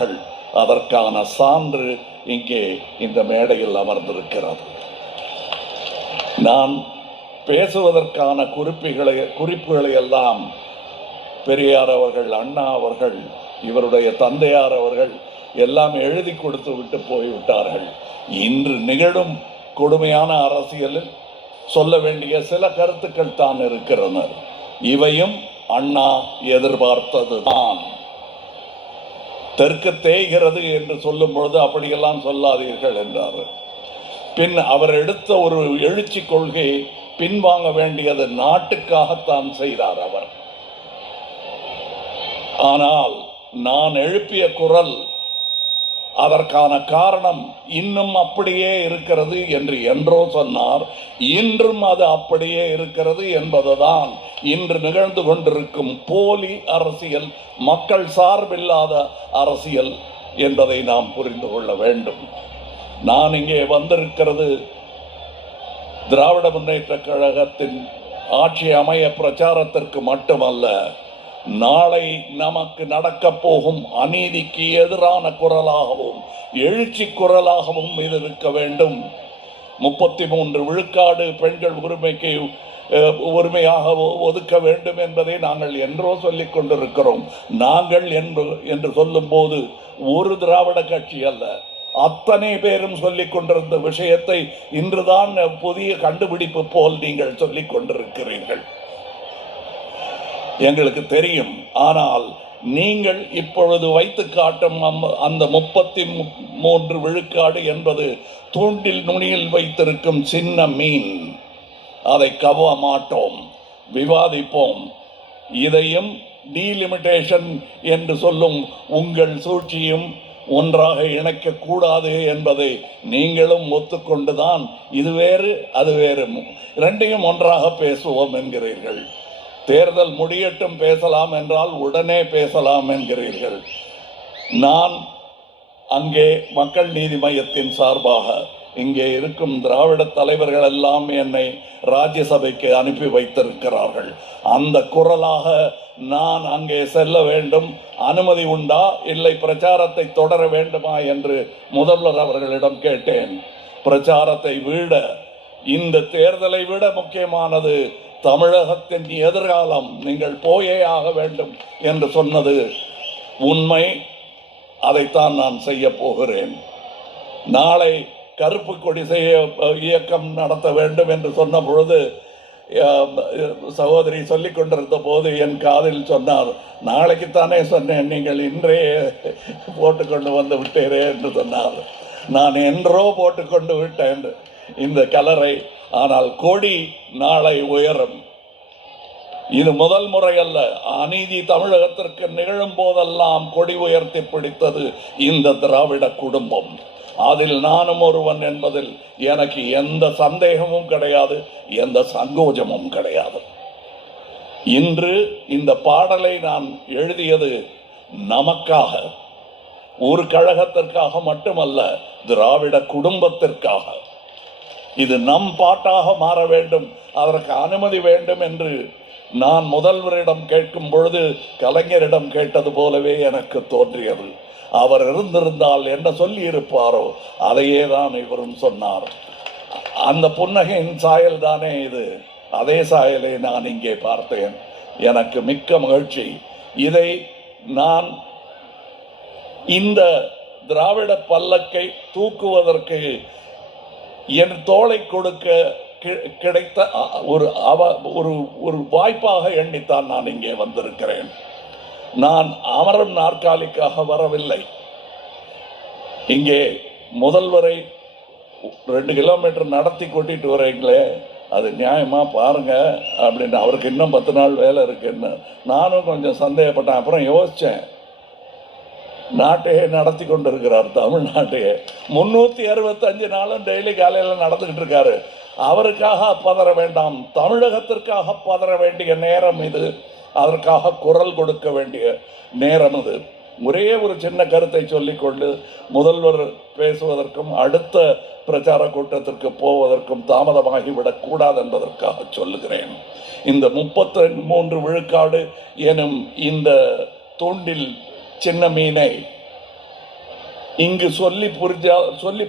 சொன்னார்கள். அதற்கான சான்று இங்கே இந்த மேடையில் அமர்ந்திருக்கிறது. நான் பேசுவதற்கான குறிப்புகளை எல்லாம் பெரியார் அவர்கள், அண்ணா அவர்கள், இவருடைய தந்தையார் அவர்கள் எல்லாம் எழுதி கொடுத்து விட்டு போய்விட்டார்கள். இன்று நிகழும் கொடுமையான அரசியலில் சொல்ல வேண்டிய சில கருத்துக்கள் தான் இருக்கிறன. இவையும் அண்ணா எதிர்பார்த்தது தான். தெற்கு தேய்கிறது என்று சொல்லும் பொழுது அப்படியெல்லாம் சொல்லாதீர்கள் என்றார். பின் அவர் எடுத்த ஒரு எழுச்சி கொள்கையை பின்வாங்க வேண்டியது நாட்டுக்காகத்தான் செய்தார் அவர். ஆனால் நான் எழுப்பிய குரல் அதற்கான காரணம் இன்னும் அப்படியே இருக்கிறது என்று என்றோ சொன்னார். இன்றும் அது அப்படியே இருக்கிறது என்பதுதான் இன்று நிகழ்ந்து கொண்டிருக்கும் போலி அரசியல், மக்கள் சார்பில்லாத அரசியல் என்பதை நாம் புரிந்து கொள்ள வேண்டும். நான் இங்கே வந்திருக்கிறது திராவிட முன்னேற்ற கழகத்தின் ஆட்சி அமைய பிரச்சாரத்திற்கு மட்டுமல்ல, நாளை நமக்கு நடக்க போகும் அநீதிக்கு எதிரான குரலாகவும் எழுச்சி குரலாகவும் இது இருக்க வேண்டும். 33 விழுக்காடு பெண்கள் உரிமையாக ஒதுக்க வேண்டும் என்பதை நாங்கள் என்றோ சொல்லிக் கொண்டிருக்கிறோம். நாங்கள் என்று சொல்லும் போது ஒரு திராவிட கட்சி அல்ல, அத்தனை பேரும் சொல்லிக் கொண்டிருந்த விஷயத்தை இன்றுதான் புதிய கண்டுபிடிப்பு போல் நீங்கள் சொல்லிக் கொண்டிருக்கிறீர்கள். எங்களுக்கு தெரியும். ஆனால் நீங்கள் இப்பொழுது வைத்து காட்டும் அந்த 33 விழுக்காடு என்பது தூண்டில் நுனியில் வைத்திருக்கும் சின்ன மீன். அதை கவ மாட்டோம், விவாதிப்போம். இதையும் டீலிமிட்டேஷன் என்று சொல்லும் உங்கள் சூழ்ச்சியும் ஒன்றாக இணைக்கக்கூடாது என்பதை நீங்களும் ஒத்துக்கொண்டுதான் இது வேறு அது வேறு, இரண்டையும் ஒன்றாக பேசுவோம் என்கிறீர்கள். தேர்தல் முடியட்டும் பேசலாம் என்றால் உடனே பேசலாம் என்கிறீர்கள். நான் அங்கே மக்கள் நீதி மையத்தின் சார்பாக இங்கே இருக்கும் திராவிட தலைவர்கள் எல்லாம் என்னை ராஜ்யசபைக்கு அனுப்பி வைத்திருக்கிறார்கள். அந்த குரலாக நான் அங்கே செல்ல வேண்டும். அனுமதி உண்டா, இல்லை பிரச்சாரத்தை தொடர வேண்டுமா என்று முதல்வர் அவர்களிடம் கேட்டேன். பிரச்சாரத்தை விட இந்த தேர்தலை விட முக்கியமானது தமிழகத்தின் எதிர்காலம், நீங்கள் போயே ஆக வேண்டும் என்று சொன்னது உண்மை. அதைத்தான் நான் செய்ய போகிறேன். நாளை கருப்பு கொடி இயக்கம் நடத்த வேண்டும் என்று சொன்ன பொழுது சகோதரி சொல்லிக் கொண்டிருந்த போது என் காதில் சொன்னார், நாளைக்குத்தானே சொன்னேன், நீங்கள் இன்றே போட்டுக்கொண்டு வந்து விட்டீரே என்று சொன்னார். நான் என்றோ போட்டுக்கொண்டு விட்டேன் இந்த கலரை. ஆனால் கொடி நாளை உயரும். இது முதல் முறை அல்ல. அநீதி தமிழகத்திற்கு நிகழும் போதெல்லாம் கொடி உயர்த்தி பிடித்தது இந்த திராவிட குடும்பம். அதில் நானும் ஒருவன் என்பதில் எனக்கு எந்த சந்தேகமும் கிடையாது, எந்த சங்கோஜமும் கிடையாது. இன்று இந்த பாடலை நான் எழுதியது நமக்காக, ஒரு கழகத்திற்காக மட்டுமல்ல, திராவிட குடும்பத்திற்காக. இது நம் பாட்டாக மாற வேண்டும், அதற்கு அனுமதி வேண்டும் என்று நான் முதல்வரிடம் கேட்கும் பொழுது கலைஞரிடம் கேட்டது போலவே எனக்கு தோன்றியது. அவர் இருந்திருந்தால் என்ன சொல்லி இருப்பாரோ அதையே தான் இவரும் சொன்னார். அந்த புன்னகையின் சாயல் தானே இது. அதே சாயலை நான் இங்கே பார்த்தேன். எனக்கு மிக்க மகிழ்ச்சி. இதை நான் இந்த திராவிட பல்லக்கை தூக்குவதற்கு என் தோளை கொடுக்க கிடைத்த ஒரு வாய்ப்பாக எண்ணித்தான் நான் இங்கே வந்திருக்கிறேன். நான் அமரும் நாற்காலிக்காக வரவில்லை. இங்கே முதல்வரை 2 கிலோமீட்டர் நடத்தி கூட்டிட்டு வரீங்களே, அது நியாயமா பாருங்க அப்படின்னு. அவருக்கு இன்னும் 10 நாள் வேலை இருக்குன்னு நானும் கொஞ்சம் சந்தேகப்பட்டேன். அப்புறம் யோசித்தேன், நாட்டையே நடத்தி கொண்டு இருக்கிறார், தமிழ்நாட்டையே 365 நாளும் டெய்லி காலையில் நடந்துக்கிட்டு இருக்காரு. அவருக்காக பதற வேண்டாம், தமிழகத்திற்காக பதற வேண்டிய நேரம் இது. அதற்காக குரல் கொடுக்க வேண்டிய நேரம் இது. ஒரே ஒரு சின்ன கருத்தை சொல்லிக்கொண்டு முதல்வர் பேசுவதற்கும் அடுத்த பிரச்சார கூட்டத்திற்கு போவதற்கும் தாமதமாகிவிடக் கூடாது என்பதற்காக சொல்லுகிறேன். இந்த 33 விழுக்காடு எனும் இந்த தூண்டில் சின்ன மீனை இங்கு சொல்லி